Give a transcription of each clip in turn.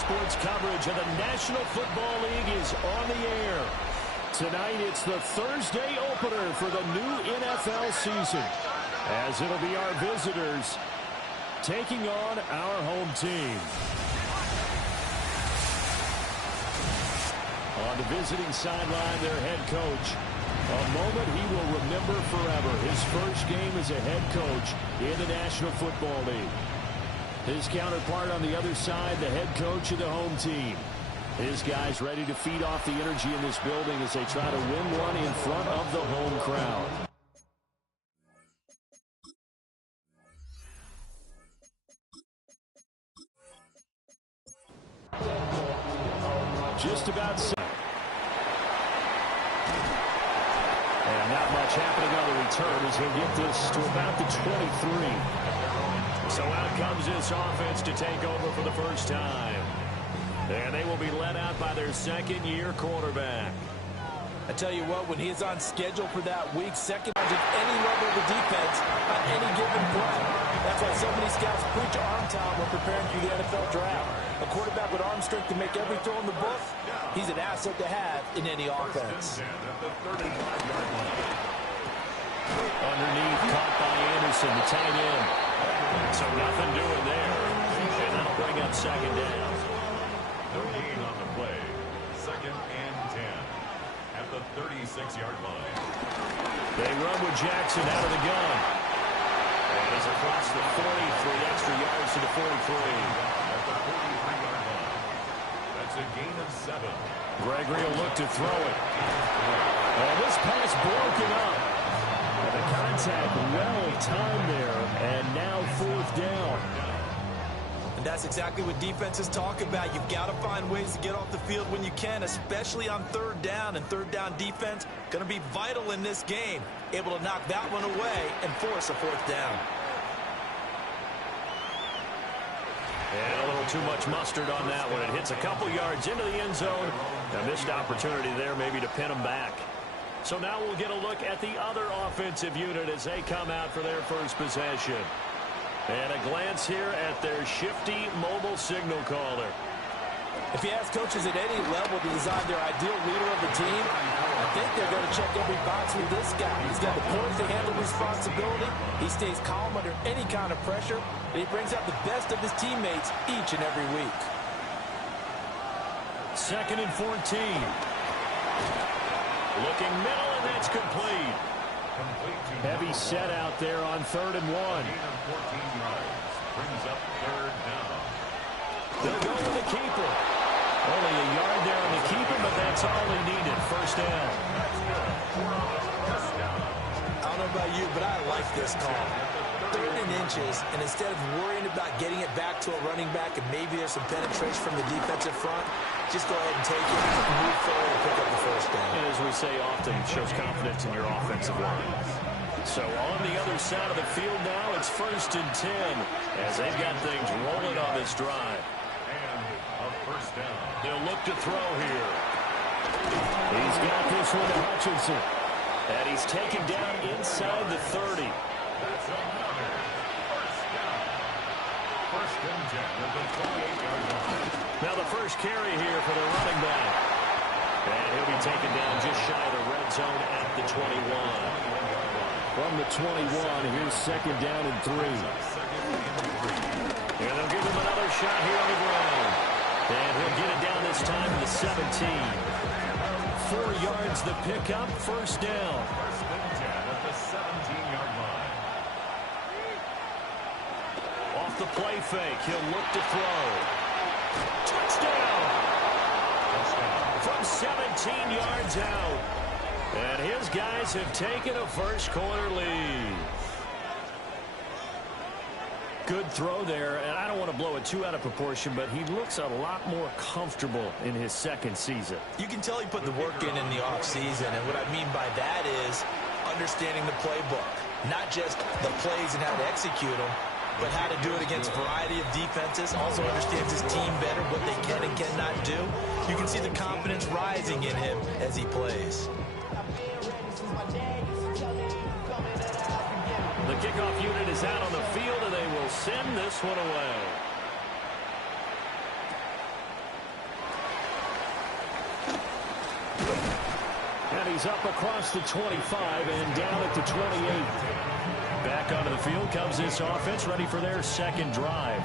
sports coverage of the National Football League is on the air. Tonight, it's the Thursday opener for the new NFL season, as it'll be our visitors taking on our home team. On the visiting sideline, their head coach. A moment he will remember forever. His first game as a head coach in the National Football League. His counterpart on the other side, the head coach of the home team. His guys ready to feed off the energy in this building as they try to win one in front of the home crowd. Just about set. And not much happening on the return as he'll get this to about the 23. So out comes this offense to take over for the first time. And they will be led out by their second-year quarterback. I tell you what, when he's on schedule for that week, second at any level of the defense on any given play. That's why so many scouts preach arm talent when preparing for the NFL draft. A quarterback with arm strength to make every throw in the book, he's an asset to have in any offense. Underneath, caught by Anderson, the tight end. So nothing doing there. And that'll bring up second down. No gain on the play. 2nd and 10 at the 36-yard line. They run with Jackson out of the gun. And he's across the 40, 3 extra yards to the 43. At the 43-yard line. That's a gain of 7. Gregory will look to throw it. And this pass broken up. And the contact well timed there. And now 4th down. And that's exactly what defenses talk about. You've got to find ways to get off the field when you can, especially on 3rd down. And 3rd down defense going to be vital in this game. Able to knock that one away and force a 4th down. And a little too much mustard on that one. It hits a couple yards into the end zone. A missed opportunity there maybe to pin them back. So now we'll get a look at the other offensive unit as they come out for their first possession. And a glance here at their shifty mobile signal caller. If you ask coaches at any level to design their ideal leader of the team, I think they're going to check every box with this guy. He's got the poise to handle responsibility. He stays calm under any kind of pressure. And he brings out the best of his teammates each and every week. 2nd and 14. Looking middle, and that's complete. Heavy set out there on 3rd and 1. Brings up 3rd down. They'll go with the keeper. Only a yard there on the keeper, but that's all he needed. 1st down. I don't know about you, but I like this call. 3rd and inches, and instead of worrying about getting it back to a running back and maybe there's some penetration from the defensive front, just go ahead and take it and move forward and pick up the 1st down. And as we say often, it shows confidence in your offensive line. So on the other side of the field now, it's 1st and 10 as they've got things rolling on this drive. And a 1st down. They'll look to throw here. He's got this one to Hutchinson. And he's taken down inside the 30. That's another 1st down. 1st and 10 at the 28-yard line. Now the first carry here for the running back. And he'll be taken down just shy of the red zone at the 21. From the 21, here's 2nd down and 3. And they'll give him another shot here on the ground. And he'll get it down this time to the 17. 4 yards the pickup, 1st down. 1st and 10 at the 17-yard line. Off the play fake, he'll look to throw. Touchdown! From 17 yards out. And his guys have taken a first-quarter lead. Good throw there, and I don't want to blow it too out of proportion, but he looks a lot more comfortable in his 2nd season. You can tell he put the work in the offseason, and what I mean by that is understanding the playbook. Not just the plays and how to execute them, but how to do it against a variety of defenses. Also understands his team better, what they can and cannot do. You can see the confidence rising in him as he plays. The kickoff unit is out on the field, and they will send this one away. And he's up across the 25 and down at the 28. Back onto the field comes this offense, ready for their second drive.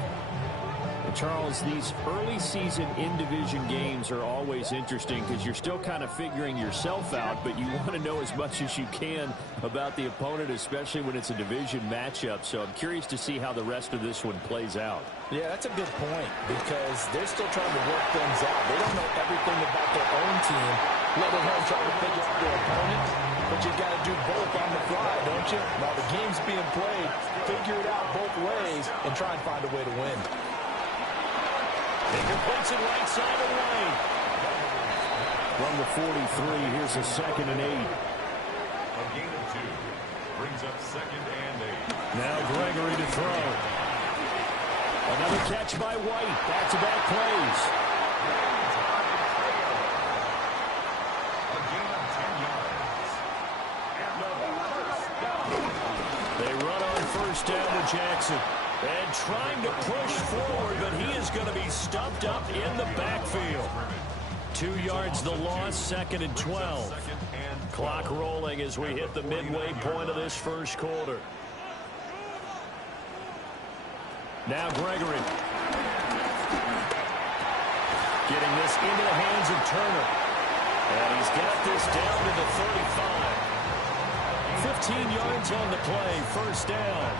Charles, these early season in-division games are always interesting because you're still kind of figuring yourself out, but you want to know as much as you can about the opponent, especially when it's a division matchup. So I'm curious to see how the rest of this one plays out. Yeah, that's a good point because they're still trying to work things out. They don't know everything about their own team, let alone trying to figure out their opponent. But you got to do both on the fly, don't you? While the game's being played, figure it out both ways and try and find a way to win. He completes it right side of the lane. From the 43, here's a 2nd and 8. A gain of 2 brings up 2nd and 8. Now Gregory to throw. Another catch by White. Back-to-back plays. A gain of 10 yards. And a first down. They run on first down to Jackson. And trying to push forward, but he is going to be stumped up in the backfield. 2 yards the loss, 2nd and 12. Clock rolling as we hit the midway point of this first quarter. Now Gregory. Getting this into the hands of Turner. And he's got this down to the 35. 15 yards on the play, first down.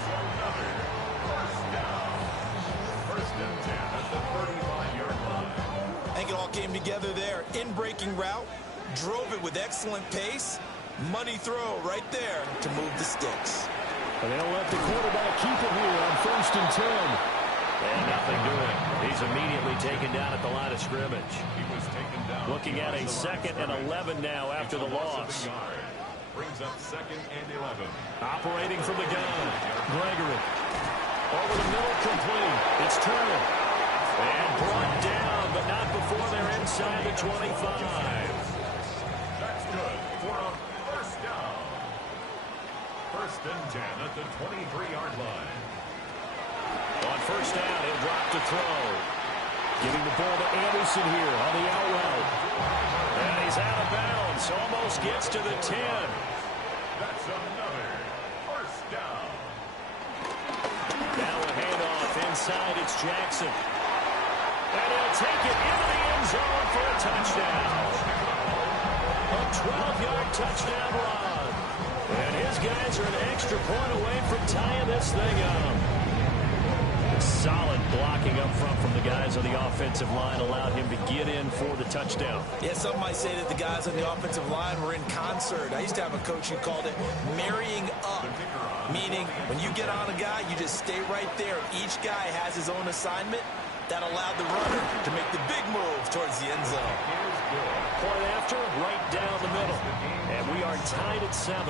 I think it all came together there. In-breaking route, drove it with excellent pace. Money throw right there to move the sticks. And they'll let the quarterback keep it here on 1st and 10. And nothing doing. He's immediately taken down at the line of scrimmage. Looking at a 2nd and 11 now after the loss. Brings up 2nd and 11. Operating from the gun. Gregory. Over the middle, complete. It's Turner. And brought down, but not before they're inside the 25. That's good for a first down. 1st and 10 at the 23-yard line. On first down, he'll drop to throw. Giving the ball to Anderson here on the out route. And he's out of bounds. Almost gets to the 10. That's another first down. Now a handoff inside. It's Jackson. And he'll take it into the end zone for a touchdown. A 12-yard touchdown run. And his guys are an extra point away from tying this thing up. Solid blocking up front from the guys on the offensive line allowed him to get in for the touchdown. Yeah, some might say that the guys on the offensive line were in concert. I used to have a coach who called it marrying up, meaning when you get on a guy, you just stay right there. Each guy has his own assignment. That allowed the runner to make the big move towards the end zone. Point after, right down the middle. And we are tied at 7.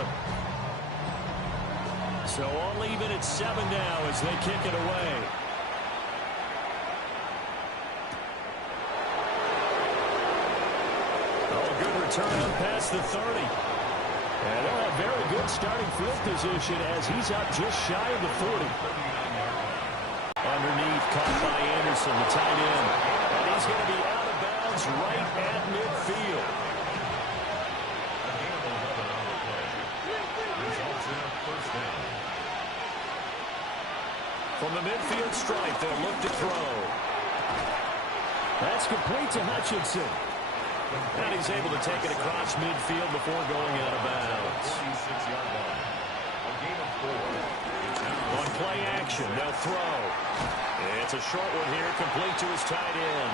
So all even at 7 now as they kick it away. Oh, good return up past the 30. And they'll have very good starting field position as he's up just shy of the 40. Underneath, caught by Anderson, the tight end. And he's going to be out of bounds right at midfield. From the midfield stripe, they'll look to throw. That's complete to Hutchinson. And he's able to take it across midfield before going out of bounds. On play action, they'll throw. It's a short one here, complete to his tight end.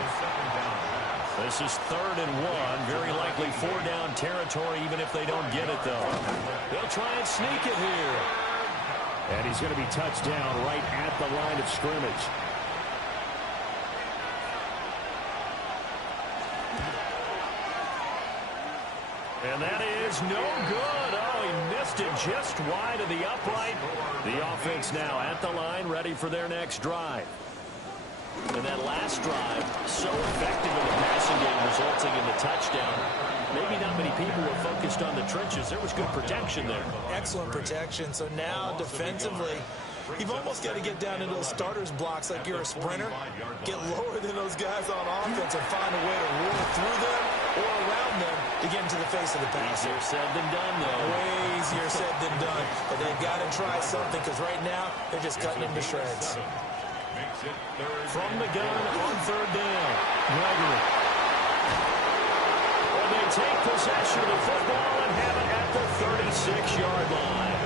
This is 3rd and 1, very likely 4-down territory, even if they don't get it, though. They'll try and sneak it here. And he's going to be touched down right at the line of scrimmage. And that is no good. Oh, he missed it just wide of the upright. The offense now at the line, ready for their next drive. And that last drive, so effective in the passing game, resulting in the touchdown. Maybe not many people were focused on the trenches. There was good protection there. Excellent protection. So now defensively, you've almost got to get down into those starters blocks like you're a sprinter. Get lower than those guys on offense and find a way to roll through them or around them to get into the face of the passer. Easier said than done, though. Way easier said than done. But they've got to try something because right now they're just cutting him to shreds. From the gun on third down, Gregory. And they take possession of the football and have it at the 36-yard line.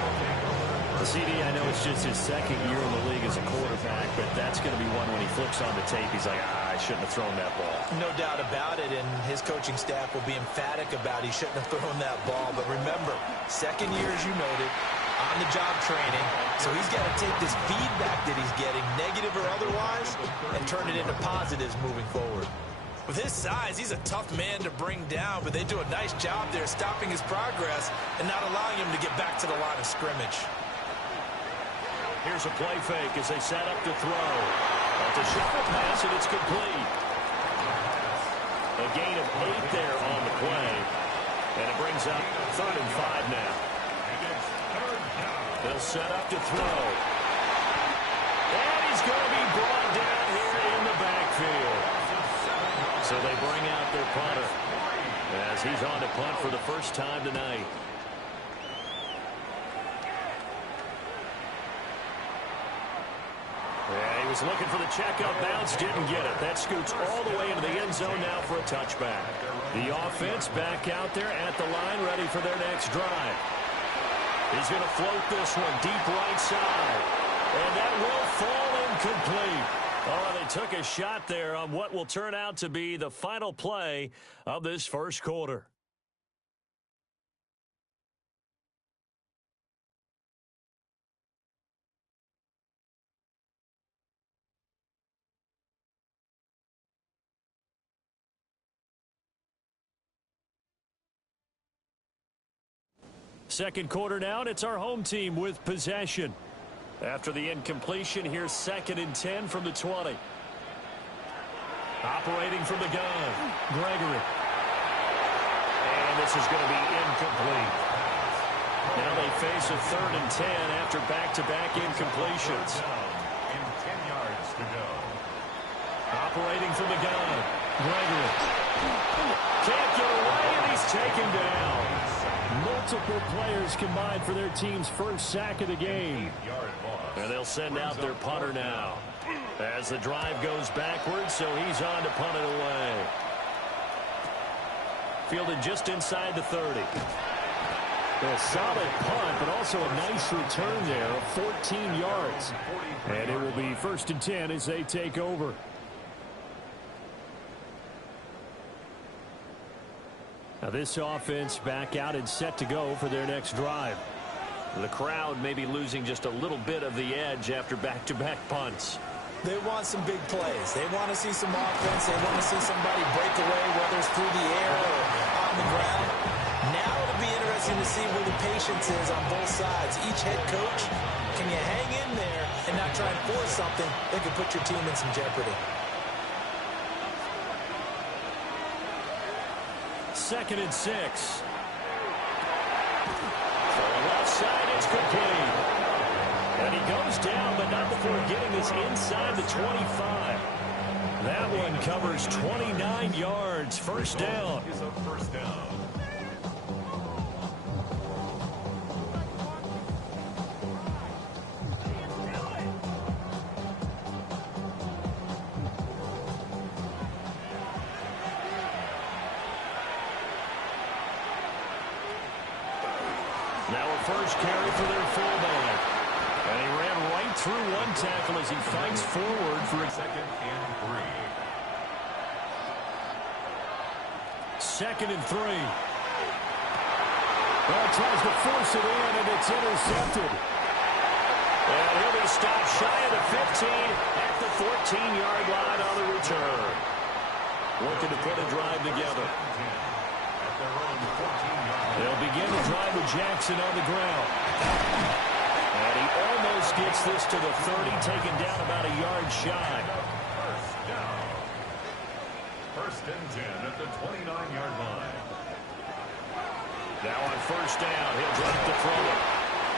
The CD, I know it's just his second year in the league as a quarterback, but that's going to be one when he flips on the tape. He's like, I shouldn't have thrown that ball. No doubt about it, and his coaching staff will be emphatic about he shouldn't have thrown that ball. But remember, second year, as you noted, on-the-job training, so he's got to take this feedback that he's getting, negative or otherwise, and turn it into positives moving forward. With his size, he's a tough man to bring down, but they do a nice job there stopping his progress and not allowing him to get back to the line of scrimmage. Here's a play fake as they set up to throw. It's a shuffle pass, and it's complete. A gain of 8 there on the play. And it brings up 3rd and 5 now. They'll set up to throw. And he's going to be brought down here in the backfield. So they bring out their punter as he's on to punt for the first time tonight. Yeah, he was looking for the checkup bounce, didn't get it. That scoots all the way into the end zone now for a touchback. The offense back out there at the line, ready for their next drive. He's going to float this one deep right side. And that will fall incomplete. Oh, they took a shot there on what will turn out to be the final play of this first quarter. Second quarter now, and it's our home team with possession. After the incompletion, here's 2nd and 10 from the 20. Operating from the gun, Gregory. And this is going to be incomplete. Now they face a 3rd and 10 after back-to-back incompletions. 10 yards to go. Operating from the gun, Gregory. Can't get away, and he's taken down. Multiple players combined for their team's first sack of the game. And they'll send out their punter now as the drive goes backwards, so he's on to punt it away. Fielded just inside the 30. A solid punt, but also a nice return there of 14 yards. And it will be 1st and 10 as they take over. Now this offense back out and set to go for their next drive. The crowd may be losing just a little bit of the edge after back-to-back punts. They want some big plays. They want to see some offense. They want to see somebody break away, whether it's through the air or on the ground. Now it'll be interesting to see where the patience is on both sides. Each head coach, can you hang in there and not try and force something that could put your team in some jeopardy? 2nd and 6. For the left side, it's complete. And he goes down, but not before getting this inside the 25. That one covers 29 yards. First down. Is a first down. Now a first carry for their fullback. And he ran right through one tackle as he fights forward for a 2nd and 3. 2nd and 3. Well, tries to force it in, and it's intercepted. And he'll be stopped shy of the 15 at the 14-yard line on the return. Looking to put a drive together. They'll begin the drive with Jackson on the ground. And he almost gets this to the 30, taken down about a yard shy. First down. 1st and 10 at the 29-yard line. Now on first down, he'll drop the throw.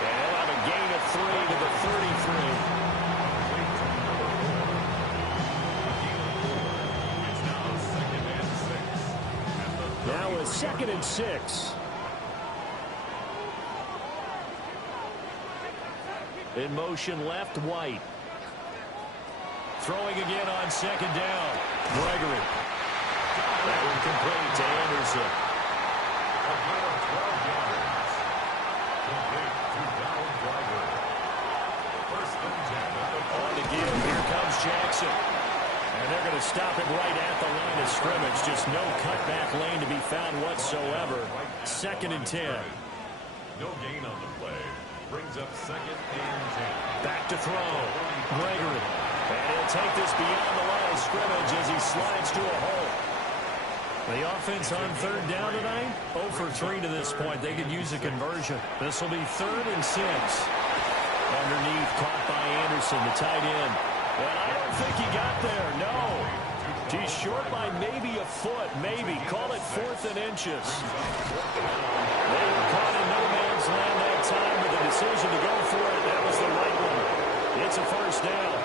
And he'll have a gain of 3 to the 33. Now a 2nd and 6. In motion left, White. Throwing again on 2nd down. Gregory. That one complete to Anderson. On the give, here comes Jackson. And they're going to stop it right at the line of scrimmage. Just no cutback lane to be found whatsoever. 2nd and 10. No gain on the play. Brings up 2nd and 10. Back to throw. Gregory. And he'll take this beyond the line of scrimmage as he slides to a hole. The offense on 3rd down tonight, 0 for 3 to this point. They could use a conversion. This will be 3rd and 6. Underneath, caught by Anderson, the tight end. And I don't think he got there, no. He's short by maybe a foot, maybe. Call it 4th and inches. They were caught in no man's land that time, but the decision to go for it, that was the right one. It's a 1st down.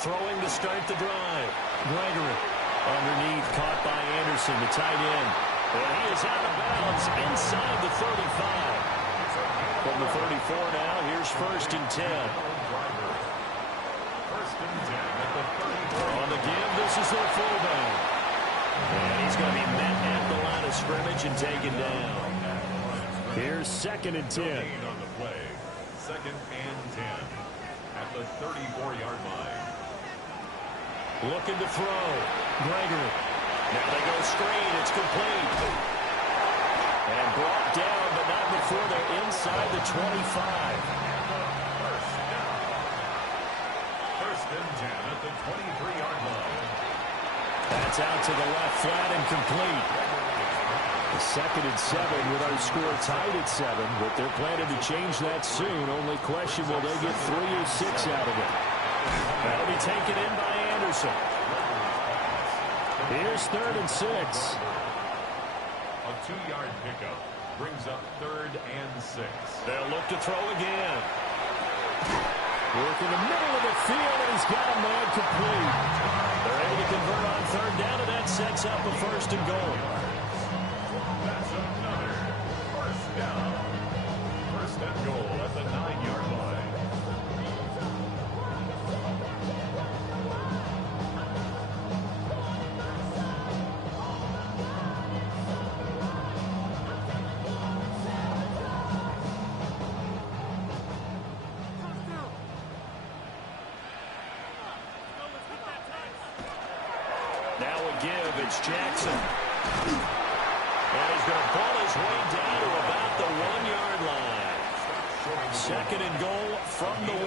Throwing to start the drive. Gregory. Underneath, caught by Anderson, the tight end. And he is out of bounds inside the 35. From the 34 now, here's 1st and 10. On the give, this is their fullback. And he's going to be met at the line of scrimmage and taken down. Here's 2nd and 10. On the play, 2nd and 10 at the 34-yard line. Looking to throw. Gregory. Now they go screen. It's complete. And brought down, but not before they're inside the 25. 1st and 10 at the 23-yard line. That's out to the left, flat and complete. The 2nd and 7 with our score tied at 7, but they're planning to change that soon. Only question, will they get 3 or 6 out of it? That'll be taken in by Anderson. Here's 3rd and 6. A 2-yard pickup brings up 3rd and 6. They'll look to throw again. Work in the middle of the field, and he's got a man complete. They're able to convert on 3rd down, and that sets up a 1st and goal. That's another 1st down. 1st and goal at the 9-yard line. Now a give, it's Jackson. And he's going to ball his way down to about the 1-yard line. 2nd and goal from the 1.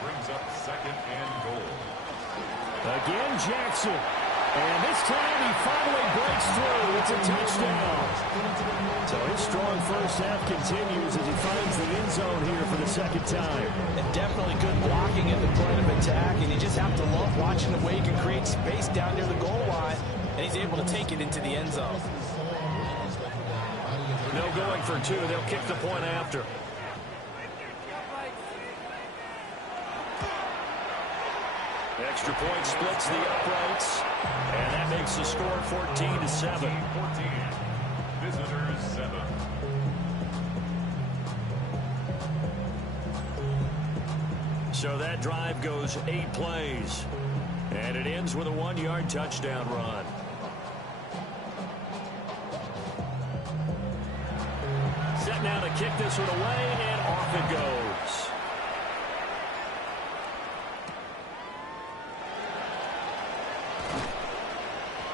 Brings up 2nd and goal. Again, Jackson. And this time he finally breaks through. It's a touchdown. So his strong first half continues as he finds the end zone here for the 2nd time. And definitely good blocking at the point of attack, and you just have to love watching the way he can create space down near the goal line, and he's able to take it into the end zone. No going for 2. They'll kick the point after. Extra point splits the uprights, and that makes the score 14-7. 14. Visitors 7. So that drive goes 8 plays, and it ends with a 1-yard touchdown run. Set now to kick this one away, and off it goes.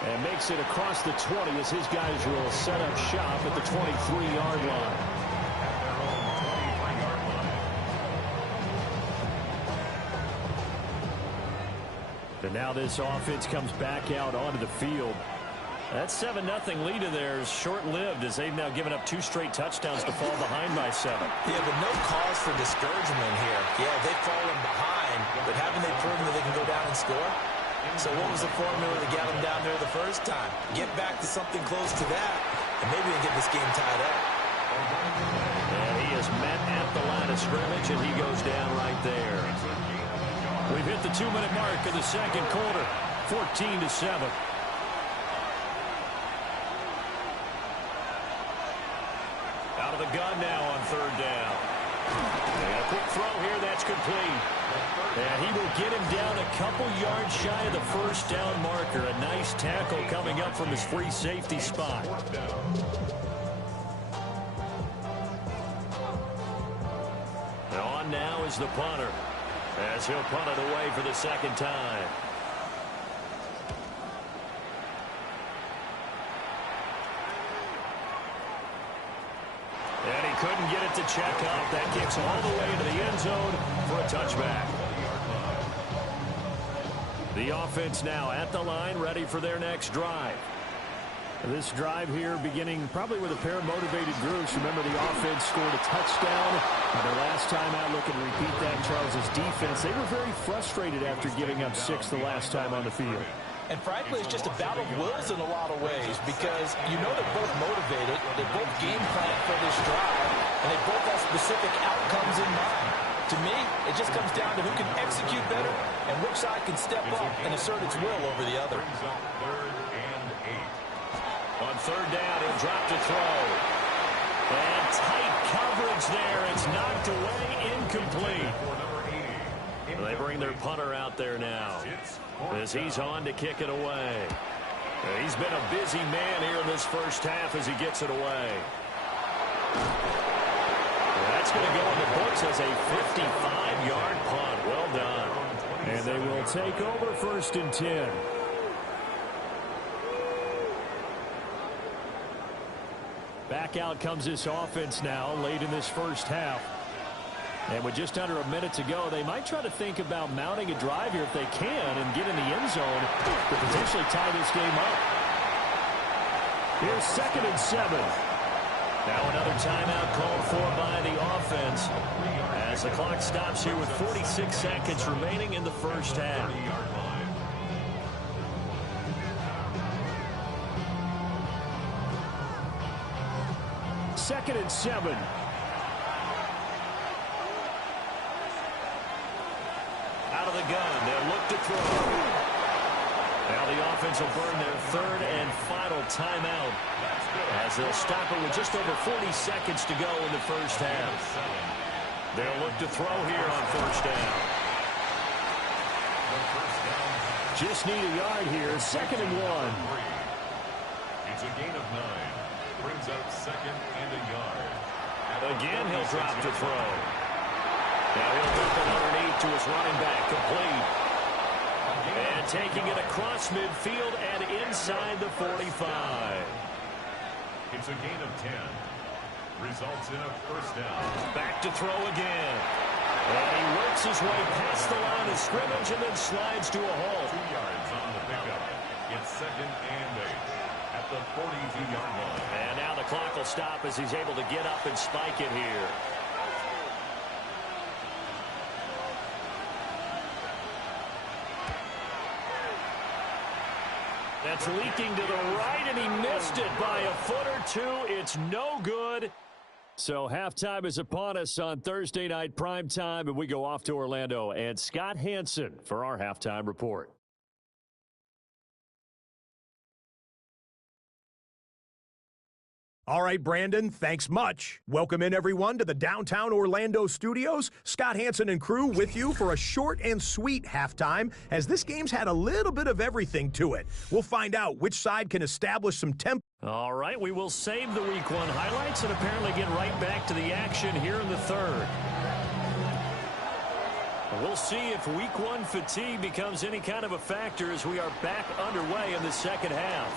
And makes it across the 20 as his guys will set up shop at the 23-yard line. At their own 23-yard line. And now this offense comes back out onto the field. That 7-0 lead of theirs short-lived as they've now given up 2 straight touchdowns to fall behind by 7. Yeah, but no cause for discouragement here. Yeah, they've fallen behind, but haven't they proven that they can go down and score? So what was the formula to get them down there the first time? Get back to something close to that, and maybe they get this game tied up. And he is met at the line of scrimmage, and he goes down right there. We've hit the 2-minute mark of the 2nd quarter. 14-7. Out of the gun now on third down. And a quick throw here, that's complete. And he will get him down a couple yards shy of the first down marker. A nice tackle coming up from his free safety spot. And on now is the punter, as he'll punt it away for the second time. And he couldn't get it to check up. That kicks all the way into the end zone for a touchback. The offense now at the line, ready for their next drive. This drive here beginning probably with a pair of motivated groups. Remember, the offense scored a touchdown. Their last time out, looking to repeat that, Charles' defense. They were very frustrated after giving up 6 the last time on the field. And frankly, it's just a battle of wills in a lot of ways, because you know they're both motivated, they both game plan for this drive, and they both have specific outcomes in mind. To me, it just comes down to who can execute better and which side can step up and assert its will over the other. Third and 8. On third down, he'll drop to throw. And tight coverage there. It's knocked away, incomplete. They bring their punter out there now, as he's on to kick it away. He's been a busy man here in this first half as he gets it away. That's going to go in the books as a 55-yard punt. Well done. And they will take over first and 10. Back out comes this offense now late in this first half. And with just under a minute to go, they might try to think about mounting a drive here if they can and get in the end zone to potentially tie this game up. Here's 2nd and 7. Now another timeout called for by the offense as the clock stops here with 46 seconds remaining in the first half. 2nd and 7. Out of the gun, they'll look to throw. Now the offense will burn their 3rd and final timeout as they'll stop it with just over 40 seconds to go in the first half. They'll look to throw here on first down. Just need a yard here, 2nd and 1. It's a gain of 9. Brings up 2nd and a yard. Again, he'll drop to throw. Now he'll dump it underneath to his running back, complete. And taking it across midfield and inside the 45. It's a gain of 10. Results in a first down. Back to throw again. And he works his way past the line of scrimmage and then slides to a halt. 2 yards on the pickup. It's 2nd and 8 at the 42-yard line. And now the clock will stop as he's able to get up and spike it here. That's leaking to the right, and he missed it by a foot or two. It's no good. So halftime is upon us on Thursday night primetime, and we go off to Orlando. And Scott Hansen for our halftime report. All right, Brandon, thanks much. Welcome in, everyone, to the downtown Orlando studios. Scott Hansen and crew with you for a short and sweet halftime, as this game's had a little bit of everything to it. We'll find out which side can establish some tempo. All right, we will save the Week 1 highlights and apparently get right back to the action here in the third. We'll see if Week 1 fatigue becomes any kind of a factor as we are back underway in the second half.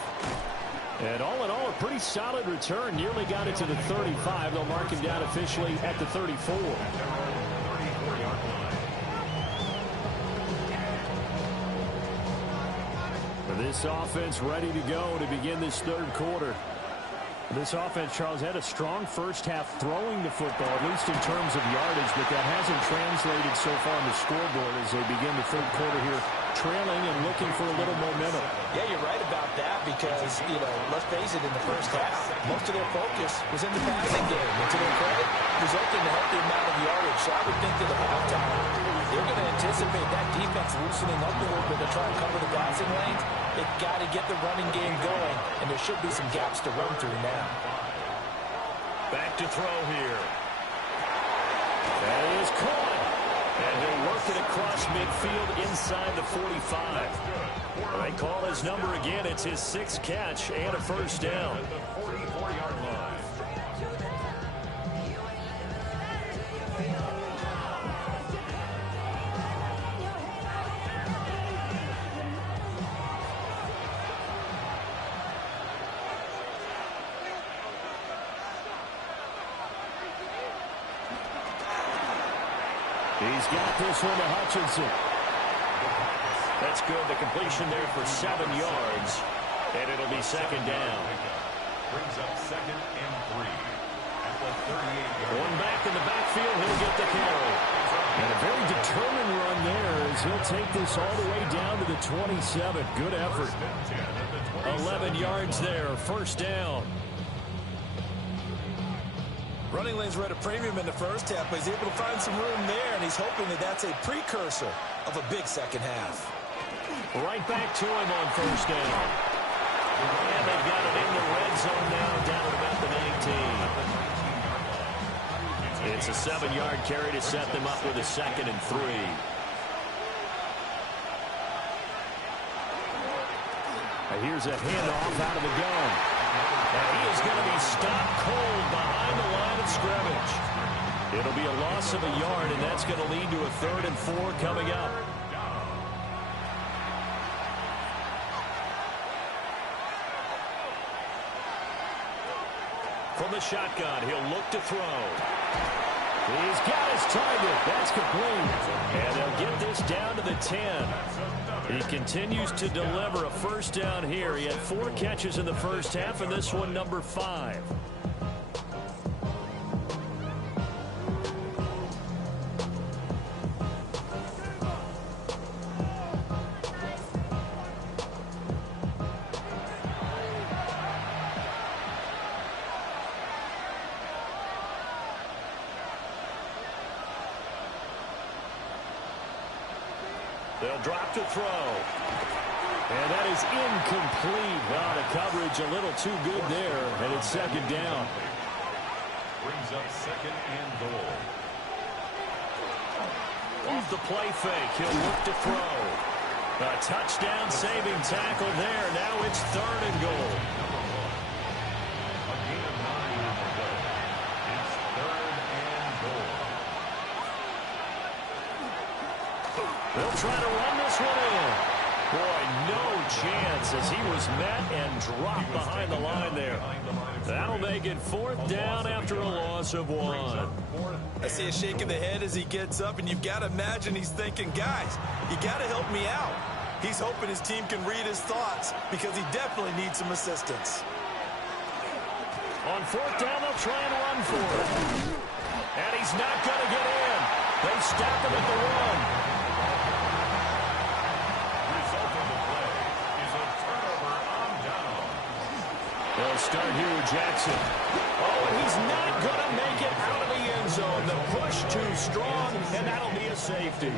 And all in all, a pretty solid return. Nearly got it to the 35. They'll mark him down officially at the 34. This offense ready to go to begin this third quarter. This offense, Charles, had a strong first half throwing the football, at least in terms of yardage, but that hasn't translated so far on the scoreboard as they begin the third quarter here trailing and looking for a little momentum. Yeah, you're right about that because, let's face it, in the first half, most of their focus was in the passing game. And to their credit, resulted in a healthy amount of yardage. So I would think that at halftime, they're going to anticipate that defense loosening up a little bit to try and cover the passing lanes. They've got to get the running game going, and there should be some gaps to run through now. Back to throw here. That is caught. And he'll work it across midfield inside the 45. They call his number again. It's his 6th catch and a first down. At the 44-yard line. He's got this one to Hutchinson. That's good. The completion there for 7 yards. And it'll be second down. Brings up 2nd and 3. At the 38-yard line. One back in the backfield. He'll get the carry. And a very determined run there as he'll take this all the way down to the 27. Good effort. 11 yards there. First down. Running lanes were at a premium in the first half, but he's able to find some room there, and he's hoping that that's a precursor of a big second half. Right back to him on first down. And they've got it in the red zone now, down at about the 19. It's a 7-yard carry to set them up with a 2nd and 3. Here's a handoff out of the gun. And he is going to be stopped cold behind the line of scrimmage. It'll be a loss of a yard, and that's going to lead to a 3rd and 4 coming up. From the shotgun, he'll look to throw. He's got his target. That's complete. And they'll get this down to the 10. He continues to deliver a first down here. He had 4 catches in the first half, and this one number 5. They'll drop to throw. And that is incomplete. Well, the coverage a little too good there, and it's second down. Brings up 2nd and goal. Off the play fake, he'll look to throw. A touchdown saving tackle there. Now it's 3rd and goal. A gain of 9 on the play. It's 3rd and goal. They'll try to run this one in. Boy, no chance as he was met and dropped behind the line there. That'll make it 4th down after a loss of 1. I see a shake of the head as he gets up, and you've got to imagine he's thinking, guys, you got to help me out. He's hoping his team can read his thoughts because he definitely needs some assistance. On 4th down, they'll try and run for it. And he's not going to get in. They stop him at the 1. They'll start here with Jackson. Oh, and he's not going to make it out of the end zone. The push too strong, and that'll be a safety.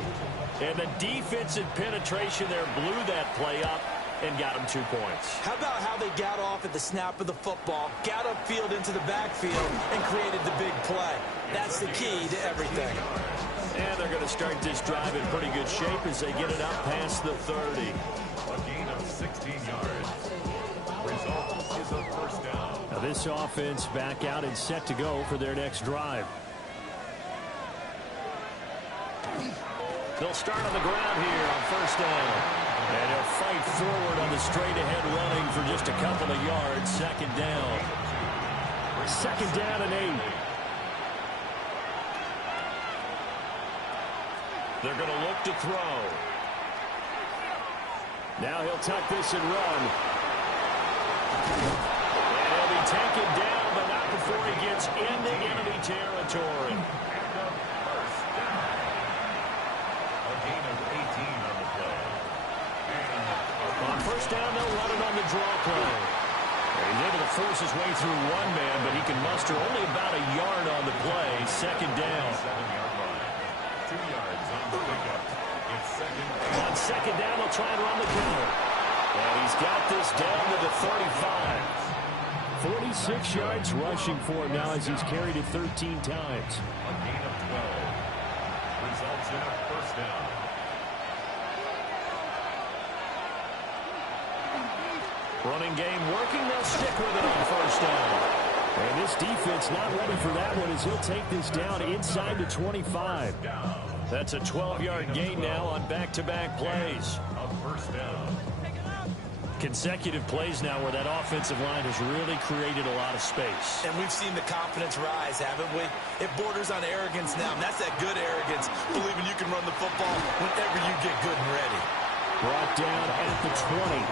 And the defensive penetration there blew that play up and got him 2 points. How about how they got off at the snap of the football, got upfield into the backfield, and created the big play? That's the key to everything. And they're going to start this drive in pretty good shape as they get it up past the 30. A gain of 16 yards. Result is a first down. Now this offense back out and set to go for their next drive. They'll start on the ground here on first down. And he'll fight forward on the straight-ahead running for just a couple of yards. Second down. Second down and 8. They're going to look to throw. Now he'll tuck this and run. And he'll be taken down, but not before he gets into enemy territory. And a first down. A gain of 18 on the play. draw play. He's able to force his way through one man, but he can muster only about a yard on the play. Second down. 7-yard line. 2 yards on the pickup. It's second down. On second down, they'll try and run the counter. And he's got this down to the 35. 46 yards rushing for him now as he's carried it 13 times. A gain of 12. Results in a first down. Running game working. They'll stick with it on first down. And this defense not ready for that one as he'll take this down inside the 25. That's a 12-yard gain now on back-to-back plays. A first down. Consecutive plays now where that offensive line has really created a lot of space. And we've seen the confidence rise, haven't we? It borders on arrogance now, and that's that good arrogance, believing you can run the football whenever you get good and ready. Brought down at the 20.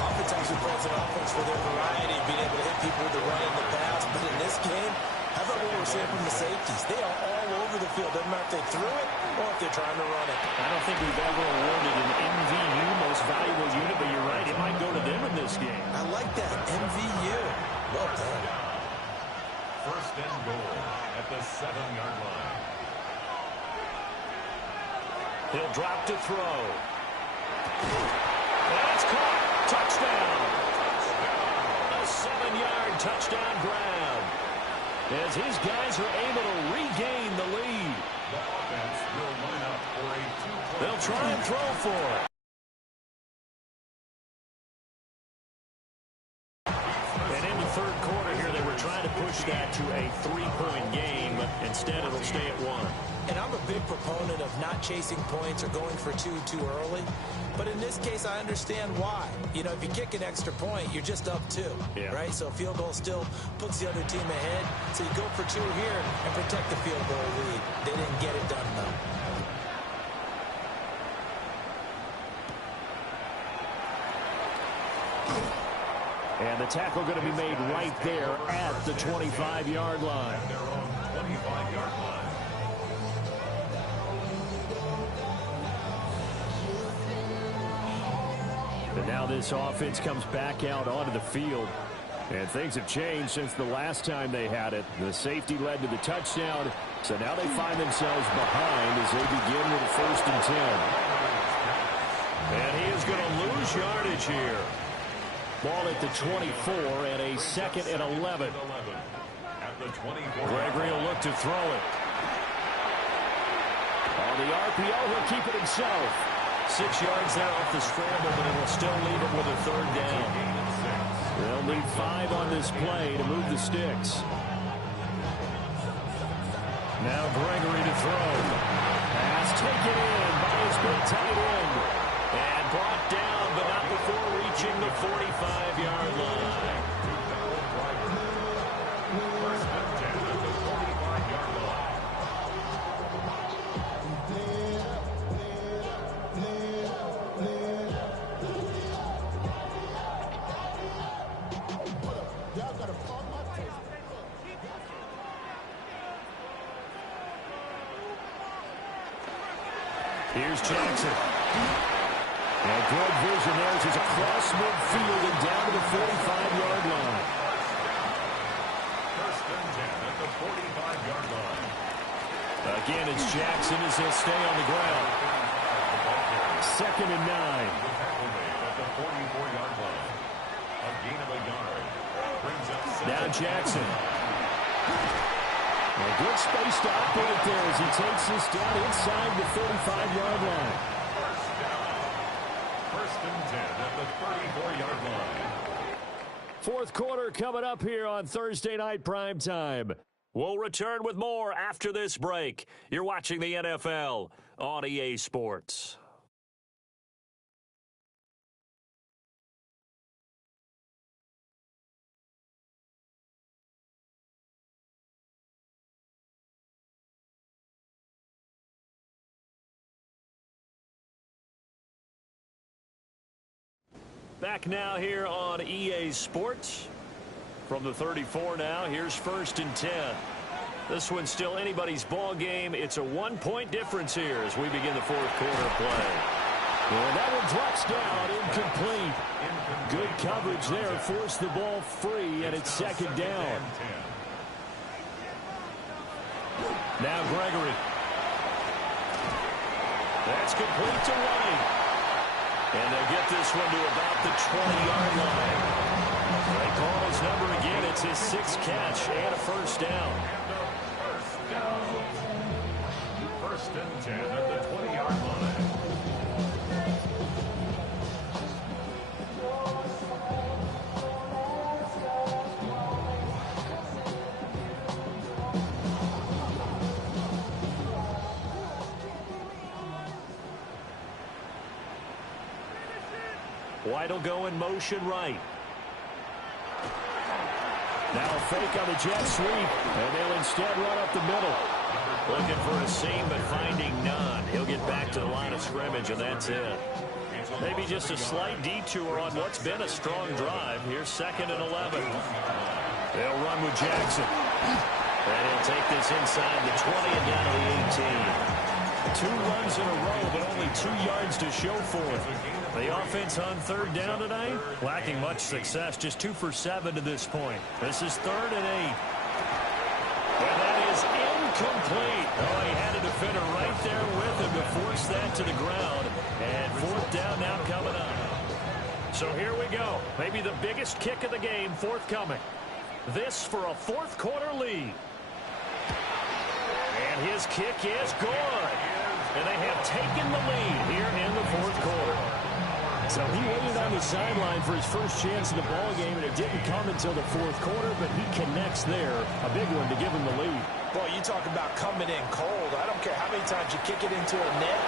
Oftentimes we praise an offense for their variety, being able to hit people with the run and the pass. But in this game, how about what we're seeing from the safeties? They are all over the field. Doesn't matter if they threw it or if they're trying to run it. I don't think we've ever awarded an MVU, most valuable unit, but you're right. It might go to them in this game. I like that. MVU. Well done. First and goal at the 7-yard line. He'll drop to throw. That's caught. Touchdown. A 7-yard touchdown grab. As his guys are able to regain the lead. The offense will line up for a 2-point. They'll try and throw for it. And in the third quarter here, they were trying to push that to a 3-point game. Instead, it'll stay at 1. And I'm a big proponent of not chasing points or going for two too early. But in this case, I understand why. You know, if you kick an extra point, you're just up 2, right? So a field goal still puts the other team ahead. So you go for 2 here and protect the field goal lead. They didn't get it done, though. And the tackle going to be made right there at the 25-yard line. Their own 25-yard line. And now this offense comes back out onto the field. And things have changed since the last time they had it. The safety led to the touchdown. So now they find themselves behind as they begin with a 1st and 10. And he is going to lose yardage here. Ball at the 24 and a 2nd and 11. Gregory will look to throw it. On the RPO, he'll keep it himself. 6 yards there off the scramble, but it will still leave him with a 3rd down. They'll need 5 on this play to move the sticks. Now Gregory to throw. Pass taken in by his big tight end. And brought down, but not before reaching the 45-yard line. First and 10 at the 45-yard line. Here's Jackson. And good vision there as he's across midfield and down to the 45-yard line. First and 10 at the 45-yard line. Again, it's Jackson as he'll stay on the ground. 2nd and 9. Tackle made at the 44-yard line. A gain of a yard. Brings up Now Jackson. A good space to operate there as he takes this down inside the 35-yard line. First and 10 at the 34-yard line. 4th quarter coming up here on Thursday Night Prime Time. We'll return with more after this break. You're watching the NFL on EA Sports. Back now here on EA Sports. From the 34 now, here's 1st and 10. This one's still anybody's ball game. It's a 1-point difference here as we begin the 4th quarter play. And that one drops down, incomplete. Good coverage there, forced the ball free, and it's second down. Now Gregory. That's complete to White. And they get this one to about the 20-yard line. They call his number again. It's his sixth catch and a first down. First and 10 at the 20-yard line. White will go in motion right. Now a fake on the jet sweep, and they'll instead run up the middle. Looking for a seam, but finding none. He'll get back to the line of scrimmage, and that's it. Maybe just a slight detour on what's been a strong drive. Here's 2nd and 11. They'll run with Jackson. And he'll take this inside the 20 and down to the 18. 2 runs in a row, but only 2 yards to show for it. The offense on third down tonight, lacking much success, just 2 for 7 to this point. This is 3rd and 8. And that is incomplete. Oh, he had a defender right there with him to force that to the ground. And 4th down now coming up. So here we go. Maybe the biggest kick of the game forthcoming. This for a 4th quarter lead. And his kick is good. And they have taken the lead here in the 4th quarter. So he waited on the sideline for his first chance in the ball game, and it didn't come until the 4th quarter, but he connects there. A big one to give him the lead. Boy, you talk about coming in cold. I don't care how many times you kick it into a net.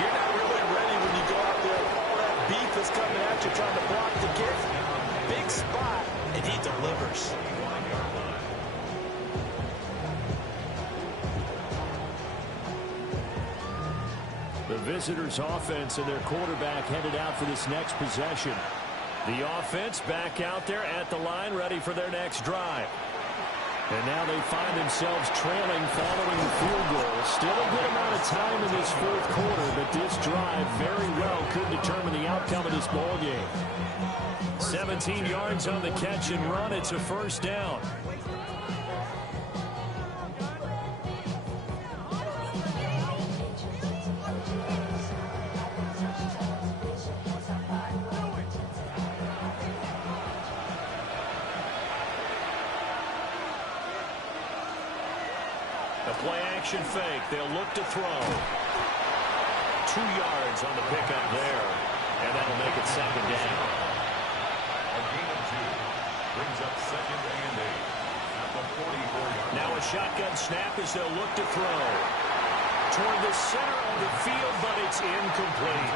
You're not really ready when you go out there. All that beef is coming at you trying to block the kick. Big spot, and he delivers. The visitors' offense and their quarterback headed out for this next possession. The offense back out there at the line, ready for their next drive. And now they find themselves trailing following the field goal. Still a good amount of time in this 4th quarter, but this drive very well could determine the outcome of this ball game. 17 yards on the catch and run. It's a first down. Play-action fake. They'll look to throw. 2 yards on the pickup there. And that'll make it second down. A gain of 2 brings up 2nd and 8 at the 44-yard line. Now a shotgun snap as they'll look to throw. Toward the center of the field, but it's incomplete.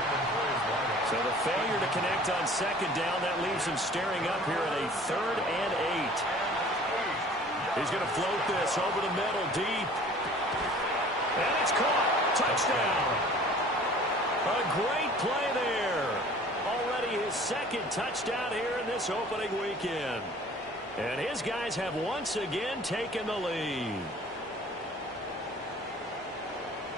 So the failure to connect on second down, that leaves him staring up here at a 3rd and 8. He's going to float this over the middle, deep. And it's caught. Touchdown. A great play there. Already his 2nd touchdown here in this opening weekend. And his guys have once again taken the lead.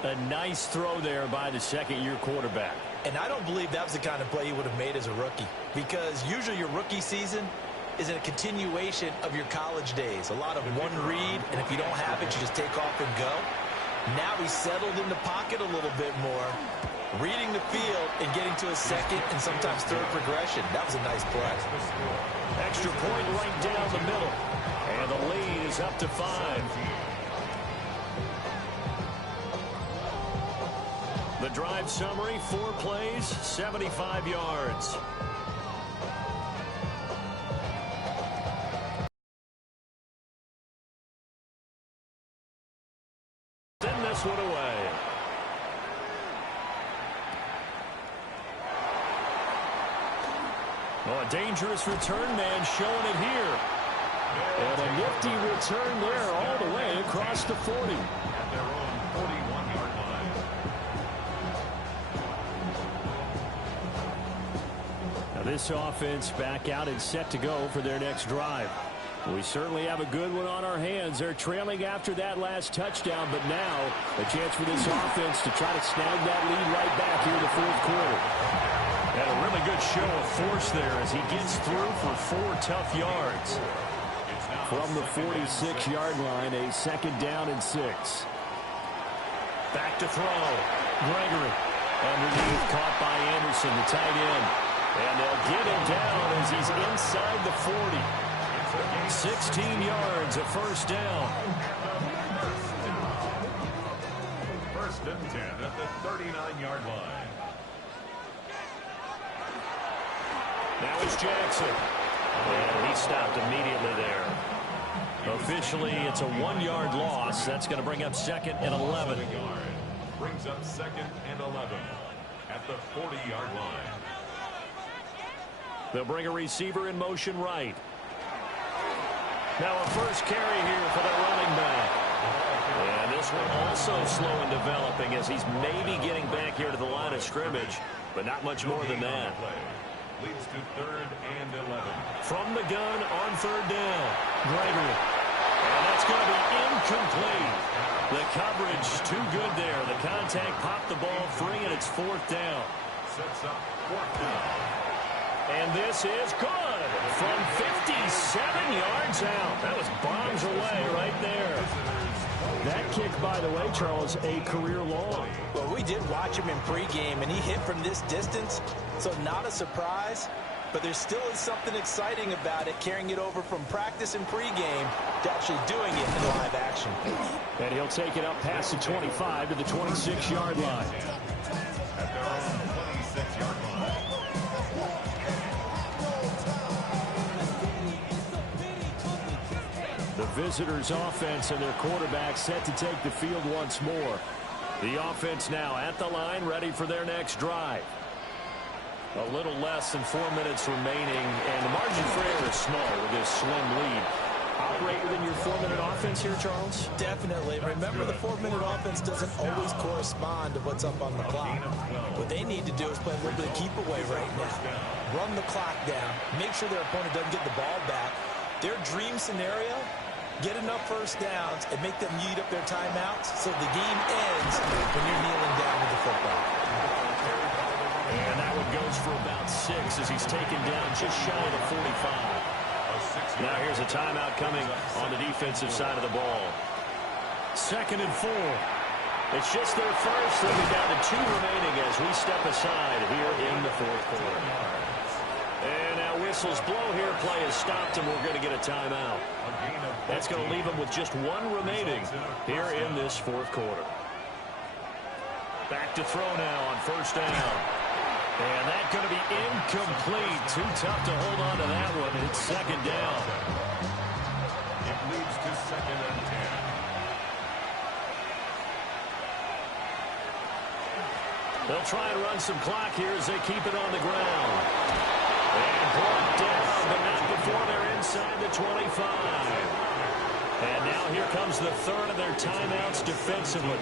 A nice throw there by the 2nd-year quarterback. And I don't believe that was the kind of play he would have made as a rookie. Because usually your rookie season is a continuation of your college days. A lot of one read, and if you don't have it, you just take off and go. Now he's settled in the pocket a little bit more, reading the field and getting to a 2nd and sometimes 3rd progression. That was a nice play. Extra point right down the middle. And the lead is up to 5. The drive summary, 4 plays, 75 yards. Send this one away. Oh, a dangerous return man showing it here. And a nifty return there all the way across the 40. At their own 41-yard line. Now this offense back out and set to go for their next drive. We certainly have a good one on our hands. They're trailing after that last touchdown, but now a chance for this offense to try to snag that lead right back here in the fourth quarter. And a really good show of force there as he gets through for 4 tough yards. From the 46-yard line, a 2nd down and 6. Back to throw. Gregory. Underneath, caught by Anderson, the tight end. And they'll get him down as he's inside the 40. 16 yards, a 1st down. 1st and 10 at the 39-yard line. Now it's Jackson. And he stopped immediately there. Officially, it's a 1-yard loss. That's going to bring up 2nd and 11. Brings up 2nd and 11 at the 40-yard line. They'll bring a receiver in motion right. Now a first carry here for the running back. And this one also slow in developing as he's maybe getting back here to the line of scrimmage, but not much more than that. Leads to 3rd and 11. From the gun on 3rd down. Gregory. And that's going to be incomplete. The coverage too good there. The contact popped the ball free, and it's 4th down. Sets up 4th down. And this is good from 57 yards out. That was bombs away right there. That kick, by the way, Charles, a career long. Well, we did watch him in pregame, and he hit from this distance, so not a surprise. But there still is something exciting about it, carrying it over from practice and pregame to actually doing it in live action. And he'll take it up past the 25 to the 26-yard line. At their own 26-yard line. The visitors' offense and their quarterback set to take the field once more. The offense now at the line, ready for their next drive. A little less than 4 minutes remaining, and the margin for error is small with this slim lead. Operate within your 4-minute offense here, Charles? Definitely. Remember, the 4-minute offense doesn't always correspond to what's up on the clock. What they need to do is play a little bit of keep away right now. Run the clock down. Make sure their opponent doesn't get the ball back. Their dream scenario, get enough 1st downs and make them eat up their timeouts so the game ends when you're kneeling down with the football. And that one goes for about 6 as he's taken down just shy of the 45. Now here's a timeout coming on the defensive side of the ball. 2nd and 4. It's just their first. They'll be down to 2 remaining as we step aside here in the fourth quarter. And now whistles blow here. Play has stopped, and we're going to get a timeout. That's going to leave them with just 1 remaining here in this fourth quarter. Back to throw now on 1st down. And that's going to be incomplete. Too tough to hold on to that one. It's 2nd down. It leads to 2nd and 10. They'll try and run some clock here as they keep it on the ground. And brought down, but not before they're inside the 25. And now here comes the 3rd of their timeouts defensively.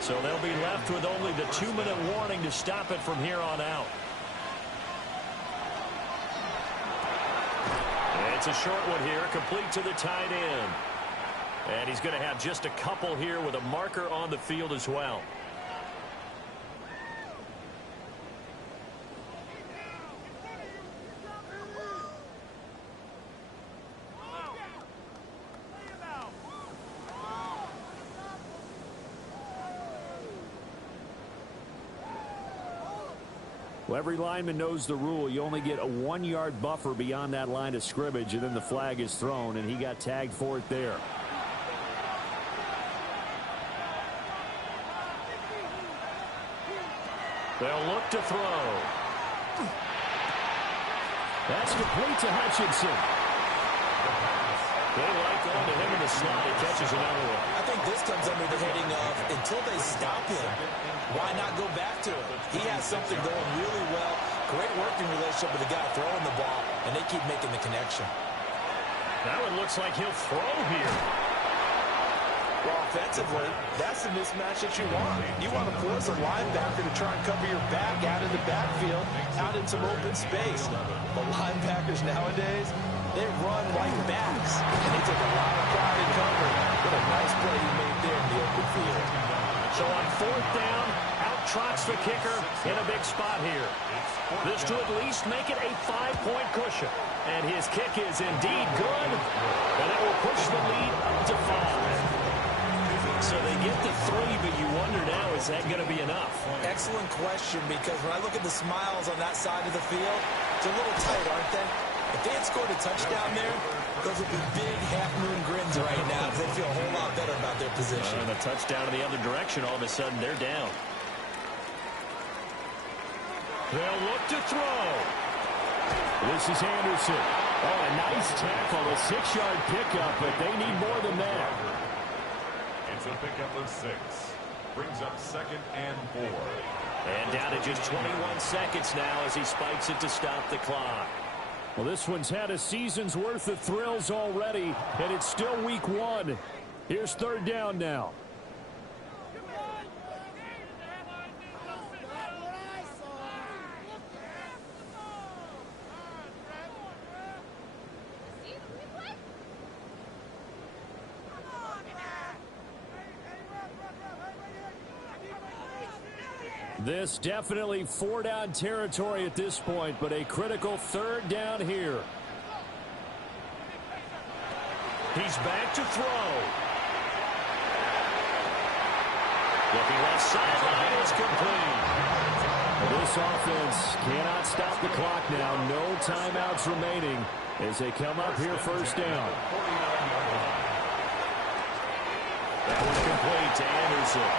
So they'll be left with only the 2-minute warning to stop it from here on out. And it's a short one here, complete to the tight end. And he's going to have just a couple here with a marker on the field as well. Well, every lineman knows the rule. You only get a 1-yard buffer beyond that line of scrimmage, and then the flag is thrown, and he got tagged for it there. They'll look to throw. That's complete to Hutchinson. They like going to him in the slot. He catches another one. I think this comes under the heading of until they stop him, why not go back to him? He has something going really well. Great working relationship with the guy throwing the ball, and they keep making the connection. That one looks like he'll throw here. Well, offensively, that's the mismatch that you want. You want to force a linebacker to try and cover your back out in the backfield, out in some open space. But linebackers nowadays, They run like backs, and they took a lot of pride in covering. What a nice play he made there in the open field. So on fourth down, out trots the kicker in a big spot here. This to at least make it a 5-point cushion. And his kick is indeed good, and it will push the lead up to 5. So they get to 3, but you wonder now, is that going to be enough? Excellent question, because when I look at the smiles on that side of the field, it's a little tight, aren't they? If they had scored a touchdown there, those would be big half-moon grins right now, because they feel a whole lot better about their position. And a touchdown in the other direction, all of a sudden they're down. They'll look to throw. This is Anderson. Oh, a nice tackle, a 6-yard pickup, but they need more than that. It's a pickup of 6. Brings up 2nd and 4. And down to just 21 seconds now as he spikes it to stop the clock. Well, this one's had a season's worth of thrills already, and it's still week 1. Here's 3rd down now. This definitely 4-down territory at this point, but a critical 3rd down here. He's back to throw. Looking left sideline is complete. This offense cannot stop the clock now. No timeouts remaining as they come up here 1st down. That was complete to Anderson.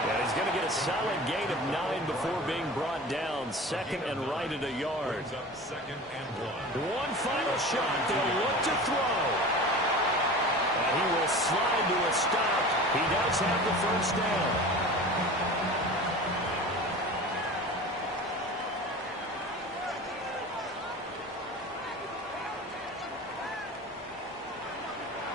And he's going to get a solid gain of 9 before being brought down. 2nd and right at a yard. 2nd and 1. One final shot. They'll look to throw. And he will slide to a stop. He does have the 1st down.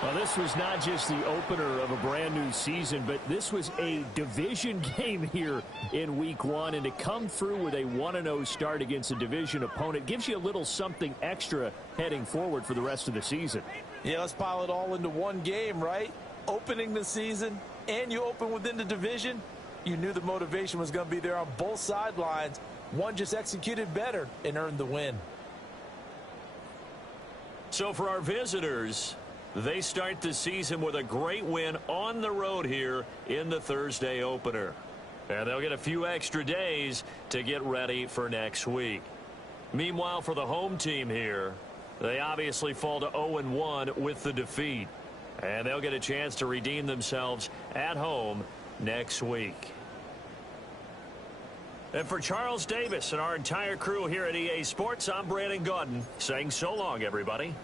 Well, this was not just the opener of a brand new season, but this was a division game here in week 1. And to come through with a 1-0 start against a division opponent gives you a little something extra heading forward for the rest of the season. Yeah, let's pile it all into one game, right? Opening the season, and you open within the division. You knew the motivation was going to be there on both sidelines. One just executed better and earned the win. So for our visitors, they start the season with a great win on the road here in the Thursday opener. And they'll get a few extra days to get ready for next week. Meanwhile, for the home team here, they obviously fall to 0-1 with the defeat. And they'll get a chance to redeem themselves at home next week. And for Charles Davis and our entire crew here at EA Sports, I'm Brandon Gaudin saying so long, everybody.